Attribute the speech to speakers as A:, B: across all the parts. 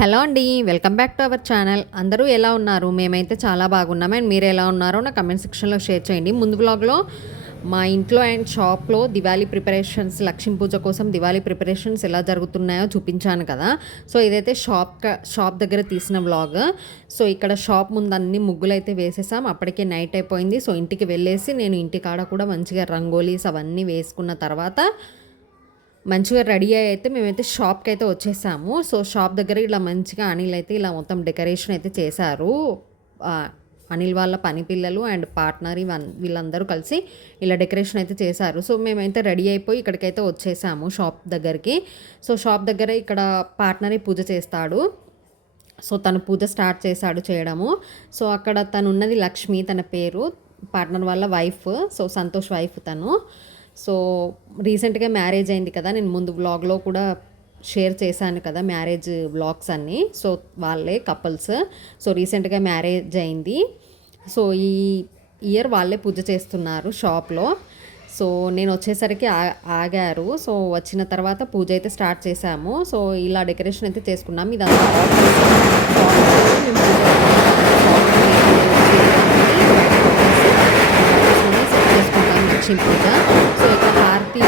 A: Hello అండి welcome back to our channel. అందరూ ఎలా ఉన్నారు? మేమైతే చాలా బాగున్నాం. అండ్ మీరు ఎలా ఉన్నారో నా కమెంట్ సెక్షన్లో షేర్ చేయండి. ముందు బ్లాగ్లో మా ఇంట్లో అండ్ షాప్లో దివాళీ ప్రిపరేషన్స్ లక్ష్మీ పూజ కోసం దివాళీ ప్రిపరేషన్స్ ఎలా జరుగుతున్నాయో చూపించాను కదా. సో ఇదైతే షాప్ షాప్ దగ్గర తీసిన వ్లాగ్ సో ఇక్కడ షాప్ ముందు అన్ని ముగ్గులు అయితే వేసేసాం. అప్పటికే నైట్ అయిపోయింది. సో ఇంటికి వెళ్ళేసి నేను ఇంటికాడ కూడా మంచిగా రంగోలీస్ అవన్నీ వేసుకున్న తర్వాత మంచిగా రెడీ అయితే మేమైతే షాప్కి అయితే వచ్చేసాము. సో షాప్ దగ్గర ఇలా మంచిగా అనిల్ అయితే ఇలా మొత్తం డెకరేషన్ అయితే చేశారు. అనిల్ వాళ్ళ పని పిల్లలు అండ్ పార్ట్నర్ వీళ్ళందరూ కలిసి ఇలా డెకరేషన్ అయితే చేశారు. సో మేమైతే రెడీ అయిపోయి ఇక్కడికైతే వచ్చేసాము షాప్ దగ్గరికి. సో షాప్ దగ్గర ఇక్కడ పార్ట్నర్ పూజ చేస్తాడు. సో తను పూజ స్టార్ట్ చేశాడు చేయడము. సో అక్కడ తను ఉన్నది లక్ష్మి తన పేరు పార్ట్నర్ వాళ్ళ వైఫ్. సో సంతోష్ వైఫ్ తను. సో రీసెంట్గా మ్యారేజ్ అయింది కదా నేను ముందు వ్లాగ్లో కూడా షేర్ చేశాను కదా మ్యారేజ్ వ్లాగ్స్ అన్నీ. సో వాళ్ళే కపుల్స్. సో రీసెంట్గా మ్యారేజ్ అయింది. సో ఈ ఇయర్ వాళ్ళే పూజ చేస్తున్నారు షాప్లో. సో నేను వచ్చేసరికి ఆగారు. సో వచ్చిన తర్వాత పూజ అయితే స్టార్ట్ చేశాము. సో ఇలా డెకరేషన్ అయితే చేసుకున్నాం. ఇదంతా చేసుకుంటాం లక్ష్మీ పూజ సో ఇక్కడ హారతి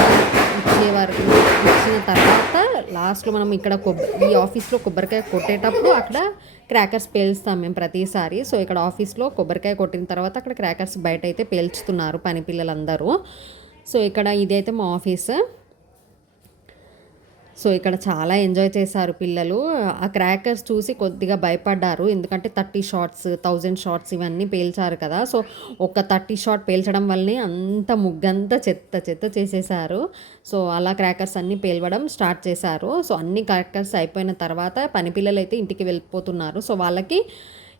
A: ఇచ్చే వరకు ఇచ్చిన తర్వాత లాస్ట్లో మనం ఇక్కడ కొబ్బరి ఈ ఆఫీస్లో కొబ్బరికాయ కొట్టేటప్పుడు అక్కడ క్రాకర్స్ పేల్స్తాం మేము ప్రతిసారి. సో ఇక్కడ ఆఫీస్లో కొబ్బరికాయ కొట్టిన తర్వాత అక్కడ క్రాకర్స్ బయట అయితే పేల్చుతున్నారు పని పిల్లలందరూ. సో ఇక్కడ ఇదైతే మా ఆఫీస్. సో ఇక్కడ చాలా ఎంజాయ్ చేశారు పిల్లలు. ఆ క్రాకర్స్ చూసి కొద్దిగా భయపడ్డారు. ఎందుకంటే థర్టీ షార్ట్స్ థౌజండ్ షార్ట్స్ ఇవన్నీ పేల్చారు కదా. సో ఒక థర్టీ షార్ట్ పేల్చడం వల్లనే అంత ముగ్గంతా చెత్త చెత్త చేసేసారు సో అలా క్రాకర్స్ అన్నీ పేల్వడం స్టార్ట్ చేశారు. సో అన్ని క్రాకర్స్ అయిపోయిన తర్వాత పని పిల్లలు అయితే ఇంటికి వెళ్ళిపోతున్నారు. సో వాళ్ళకి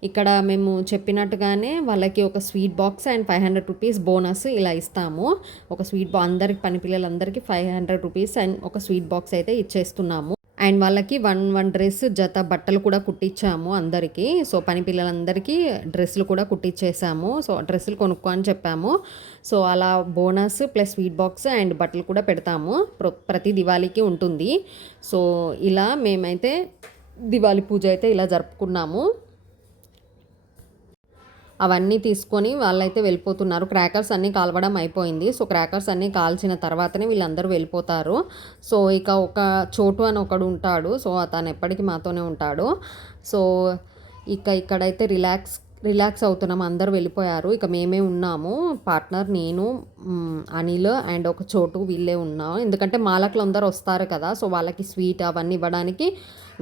A: ఇక్కడ మేము చెప్పినట్టుగానే వాళ్ళకి ఒక sweet box and five hundred rupees bonus ఇలా ఇస్తాము. ఒక స్వీట్ బా అందరికి పని పిల్లలందరికీ ఫైవ్ హండ్రెడ్ రూపీస్ అండ్ ఒక స్వీట్ బాక్స్ అయితే ఇచ్చేస్తున్నాము. అండ్ వాళ్ళకి వన్ వన్ డ్రెస్ జత బట్టలు కూడా కుట్టించాము అందరికీ. సో పని పిల్లలందరికీ డ్రెస్సులు కూడా కుట్టించేసాము సో డ్రెస్సులు కొనుక్కో అని చెప్పాము. సో అలా bonus plus sweet box and బట్టలు కూడా పెడతాము. ప్ర- ప్రతి దివాళీకి ఉంటుంది. సో ఇలా మేమైతే దివాళీ పూజ అయితే ఇలా జరుపుకున్నాము. అవన్నీ తీసుకొని వాళ్ళైతే వెళ్ళిపోతున్నారు. క్రాకర్స్ అన్నీ కాలవడం అయిపోయింది. సో క్రాకర్స్ అన్నీ కాల్చిన తర్వాతనే వీళ్ళందరూ వెళ్ళిపోతారు. సో ఇక ఒక చోటు అని ఒకడు ఉంటాడు. సో అతను ఎప్పటికీ మాతోనే ఉంటాడు. సో ఇక ఇక్కడైతే రిలాక్స్ రిలాక్స్ అవుతున్నాం అందరూ వెళ్ళిపోయారు. ఇక మేమే ఉన్నాము. పార్ట్నర్ నేను అనిల్ అండ్ ఒక చోటు వీళ్ళే ఉన్నాము ఎందుకంటే మాలకులు అందరు వస్తారు కదా సో వాళ్ళకి స్వీట్ అవన్నీ ఇవ్వడానికి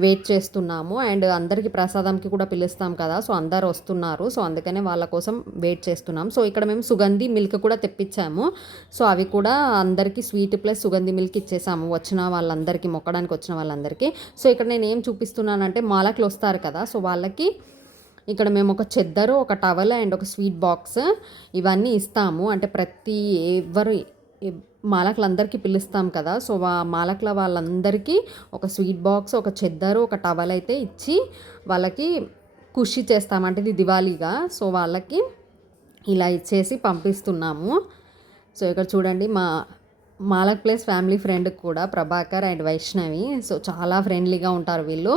A: వెయిట్ చేస్తున్నాము. అండ్ అందరికీ ప్రసాదంకి కూడా పిలుస్తాం కదా సో అందరు వస్తున్నారు. సో అందుకనే వాళ్ళ కోసం వెయిట్ చేస్తున్నాం. సో ఇక్కడ మేము సుగంధి మిల్క్ కూడా తెప్పించాము. సో అవి కూడా అందరికీ స్వీట్ ప్లస్ సుగంధి మిల్క్ ఇచ్చేసాము వచ్చిన వాళ్ళందరికీ మొక్కడానికి వచ్చిన వాళ్ళందరికీ. సో ఇక్కడ నేను ఏం చూపిస్తున్నానంటే మాలకులు వస్తారు కదా సో వాళ్ళకి ఇక్కడ మేము ఒక చెద్దరు ఒక టవల్ అండ్ ఒక స్వీట్ బాక్స్ ఇవన్నీ ఇస్తాము. అంటే ప్రతి ఎవరు మాలకులందరికీ పిలుస్తాం కదా. సో ఆ మాలకుల వాళ్ళందరికీ ఒక స్వీట్ బాక్స్ ఒక చెద్దరు ఒక టవల్ అయితే ఇచ్చి వాళ్ళకి ఖుషి చేస్తాం. అంటే ఇది దివాళీగా. సో వాళ్ళకి ఇలా ఇచ్చేసి పంపిస్తున్నాము. సో ఇక్కడ చూడండి మా మాలక్ ప్లేస్ ఫ్యామిలీ ఫ్రెండ్ కూడా ప్రభాకర్ అండ్ వైష్ణవి. సో చాలా ఫ్రెండ్లీగా ఉంటారు వీళ్ళు.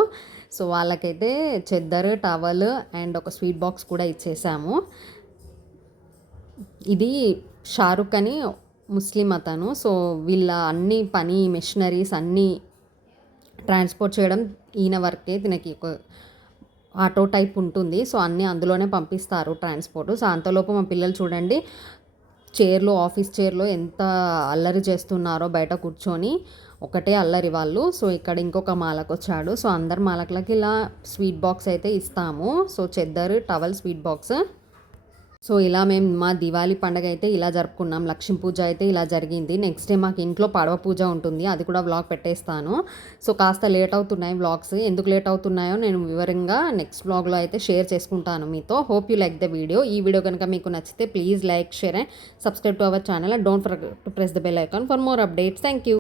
A: సో వాళ్ళకైతే చెద్దరు టవల్ అండ్ ఒక స్వీట్ బాక్స్ కూడా ఇచ్చేసాము. ఇది షారుఖ్ అని ముస్లిం అతను. సో వీళ్ళ అన్ని పని మెషినరీస్ అన్నీ ట్రాన్స్పోర్ట్ చేయడం ఈయన వర్కే. దీనికి ఒక ఆటో టైప్ ఉంటుంది. సో అన్నీ అందులోనే పంపిస్తారు ట్రాన్స్పోర్ట్. సో అంతలోపు మా పిల్లలు చూడండి చైర్లో ఆఫీస్ చైర్లో ఎంత అల్లరి చేస్తున్నారో బయట కూర్చొని ఒకటే అల్లరి వాళ్ళు. సో ఇక్కడ ఇంకొక మాలకు వచ్చాడు సో అందరు మాలకులకి ఇలా స్వీట్ బాక్స్ అయితే ఇస్తాము. సో చెద్దరు టవల్ స్వీట్ బాక్స్. సో ఇలా మేము మా దివాళీ పండగ అయితే ఇలా జరుపుకున్నాం. లక్ష్మీ పూజ అయితే ఇలా జరిగింది. నెక్స్ట్ డే మాకు ఇంట్లో పడవ పూజ ఉంటుంది. అది కూడా వ్లాగ్ పెట్టేస్తాను. సో కాస్త లేట్ అవుతున్నాయి వ్లాగ్స్ ఎందుకు లేట్ అవుతున్నాయో నేను వివరంగా నెక్స్ట్ వ్లాగ్లో అయితే షేర్ చేసుకుంటాను మీతో. Hope you like the video ఈ వీడియో కనుక మీకు నచ్చితే please like share and subscribe to our channel and don't forget press the bell icon for more updates thank you